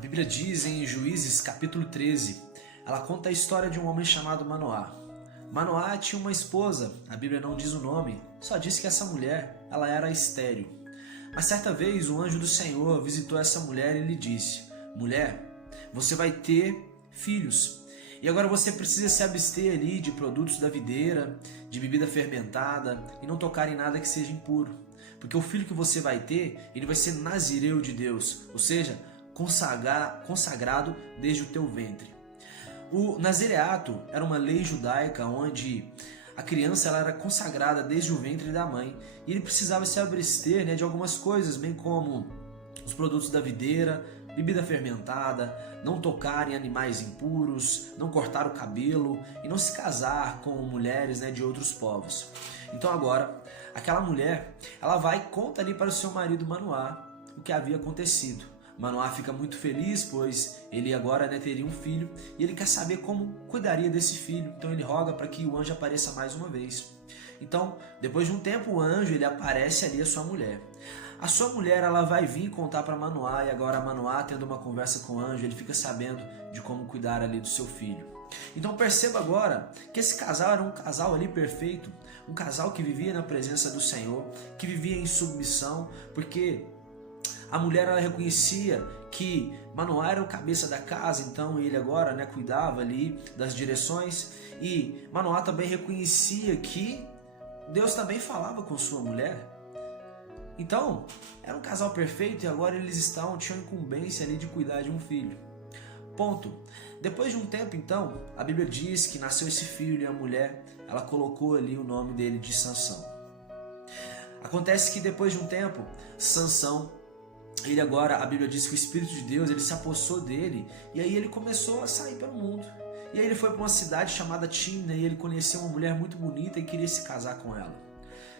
Bíblia diz em Juízes capítulo 13, ela conta a história de um homem chamado Manoá. Manoá tinha uma esposa, a Bíblia não diz o nome, só diz que essa mulher ela era estéril. Mas certa vez o anjo do Senhor visitou essa mulher e lhe disse: mulher, você vai ter filhos. E agora você precisa se abster ali de produtos da videira, de bebida fermentada e não tocar em nada que seja impuro. Porque o filho que você vai ter, ele vai ser nazireu de Deus, ou seja, consagrado desde o teu ventre. O nazireato era uma lei judaica onde a criança ela era consagrada desde o ventre da mãe e ele precisava se abster de algumas coisas, bem como os produtos da videira, bebida fermentada, não tocar em animais impuros, não cortar o cabelo e não se casar com mulheres de outros povos. Então agora, aquela mulher, ela vai e conta ali para o seu marido Manoá o que havia acontecido. Manoá fica muito feliz, pois ele agora teria um filho e ele quer saber como cuidaria desse filho. Então ele roga para que o anjo apareça mais uma vez. Então, depois de um tempo, o anjo ele aparece ali a sua mulher. A sua mulher ela vai vir contar para Manoá e agora Manoá, tendo uma conversa com o anjo, ele fica sabendo de como cuidar ali do seu filho. Então perceba agora que esse casal era um casal ali perfeito, um casal que vivia na presença do Senhor, que vivia em submissão, porque a mulher ela reconhecia que Manoá era o cabeça da casa, então ele agora cuidava ali das direções, e Manoá também reconhecia que Deus também falava com sua mulher. Então, era um casal perfeito e agora eles tinham a incumbência ali de cuidar de um filho. Ponto. Depois de um tempo, então, a Bíblia diz que nasceu esse filho e a mulher, ela colocou ali o nome dele de Sansão. Acontece que depois de um tempo, Sansão, ele agora, a Bíblia diz que o Espírito de Deus, ele se apossou dele e aí ele começou a sair pelo mundo. E aí ele foi para uma cidade chamada Tímina e ele conheceu uma mulher muito bonita e queria se casar com ela.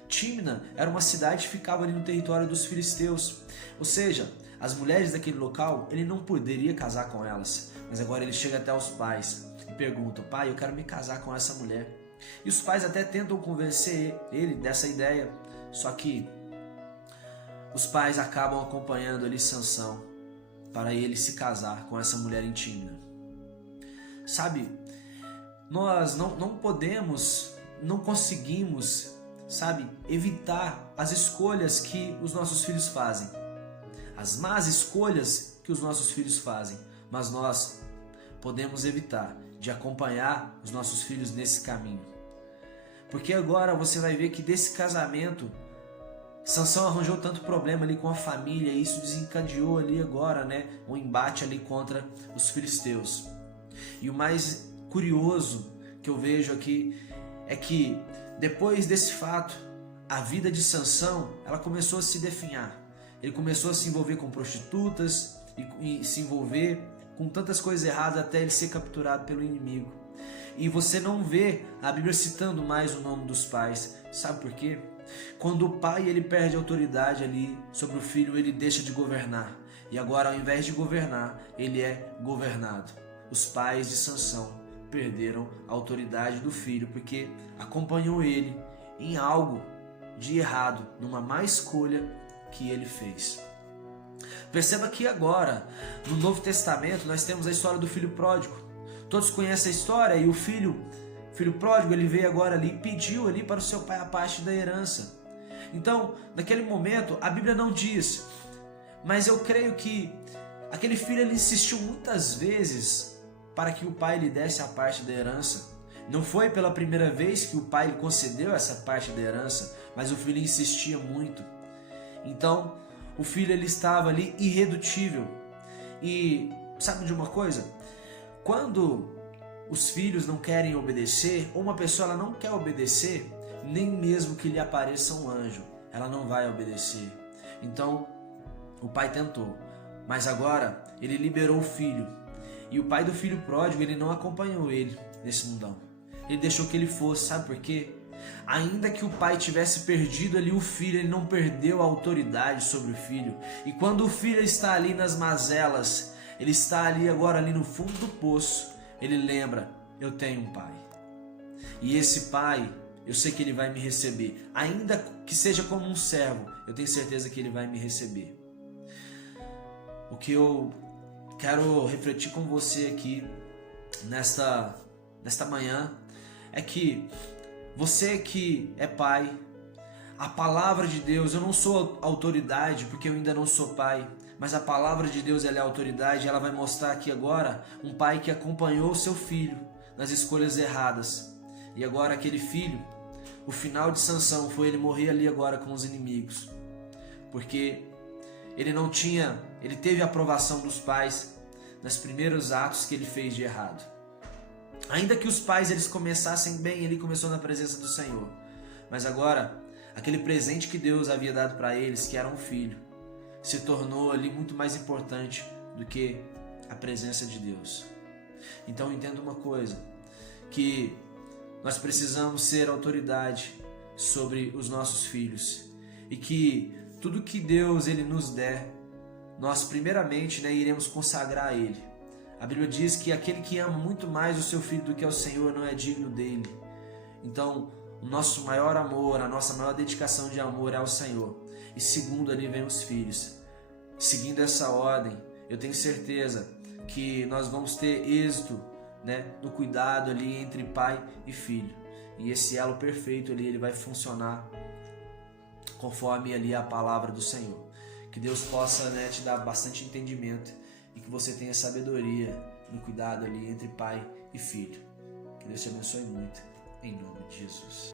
Tímina era uma cidade que ficava ali no território dos filisteus, ou seja, as mulheres daquele local, ele não poderia casar com elas. Mas agora ele chega até os pais e pergunta: pai, eu quero me casar com essa mulher. E os pais até tentam convencer ele dessa ideia, só que os pais acabam acompanhando ali Sansão para ele se casar com essa mulher em Tímina. Sabe, nós não podemos, não conseguimos, evitar as escolhas que os nossos filhos fazem, as más escolhas que os nossos filhos fazem, mas nós podemos evitar de acompanhar os nossos filhos nesse caminho. Porque agora você vai ver que desse casamento, Sansão arranjou tanto problema ali com a família e isso desencadeou ali agora um embate ali contra os filisteus. E o mais curioso que eu vejo aqui é que depois desse fato, a vida de Sansão ela começou a se definhar. Ele começou a se envolver com prostitutas e se envolver com tantas coisas erradas até ele ser capturado pelo inimigo. E você não vê a Bíblia citando mais o nome dos pais. Sabe por quê? Quando o pai ele perde a autoridade ali sobre o filho, ele deixa de governar. E agora, ao invés de governar, ele é governado. Os pais de Sansão perderam a autoridade do filho porque acompanhou ele em algo de errado, numa má escolha que ele fez. Perceba que agora, no Novo Testamento, nós temos a história do filho pródigo. Todos conhecem a história e o filho pródigo, ele veio agora ali e pediu ali para o seu pai a parte da herança. Então, naquele momento, a Bíblia não diz, mas eu creio que aquele filho ele insistiu muitas vezes para que o pai lhe desse a parte da herança. Não foi pela primeira vez que o pai lhe concedeu essa parte da herança, mas o filho insistia muito. Então, o filho ele estava ali irredutível. E sabe de uma coisa? Quando os filhos não querem obedecer, ou uma pessoa ela não quer obedecer, nem mesmo que lhe apareça um anjo, ela não vai obedecer. Então, o pai tentou, mas agora ele liberou o filho. E o pai do filho pródigo, ele não acompanhou ele nesse mundão. Ele deixou que ele fosse, sabe por quê? Ainda que o pai tivesse perdido ali o filho, ele não perdeu a autoridade sobre o filho. E quando o filho está ali nas mazelas, ele está ali agora ali no fundo do poço, ele lembra: eu tenho um pai. E esse pai, eu sei que ele vai me receber. Ainda que seja como um servo, eu tenho certeza que ele vai me receber. O que eu quero refletir com você aqui nesta manhã é que você que é pai, a palavra de Deus, eu não sou autoridade porque eu ainda não sou pai, mas a palavra de Deus ela é autoridade. Ela vai mostrar aqui agora um pai que acompanhou o seu filho nas escolhas erradas, e agora aquele filho, o final de Sansão foi ele morrer ali agora com os inimigos, porque ele teve a aprovação dos pais nos primeiros atos que ele fez de errado. Ainda que os pais eles começassem bem, ele começou na presença do Senhor, mas agora aquele presente que Deus havia dado para eles, que era um filho, se tornou ali muito mais importante do que a presença de Deus. Então entenda uma coisa, que nós precisamos ser autoridade sobre os nossos filhos, e que tudo que Deus ele nos der, nós primeiramente iremos consagrar a Ele. A Bíblia diz que aquele que ama muito mais o seu filho do que o Senhor não é digno dele. Então o nosso maior amor, a nossa maior dedicação de amor é ao Senhor, e segundo ali vem os filhos. Seguindo essa ordem, eu tenho certeza que nós vamos ter êxito no cuidado ali entre pai e filho, e esse elo perfeito ali ele vai funcionar conforme ali a palavra do Senhor. Que Deus possa te dar bastante entendimento, e que você tenha sabedoria no cuidado ali entre pai e filho. Que Deus te abençoe muito, em nome de Jesus.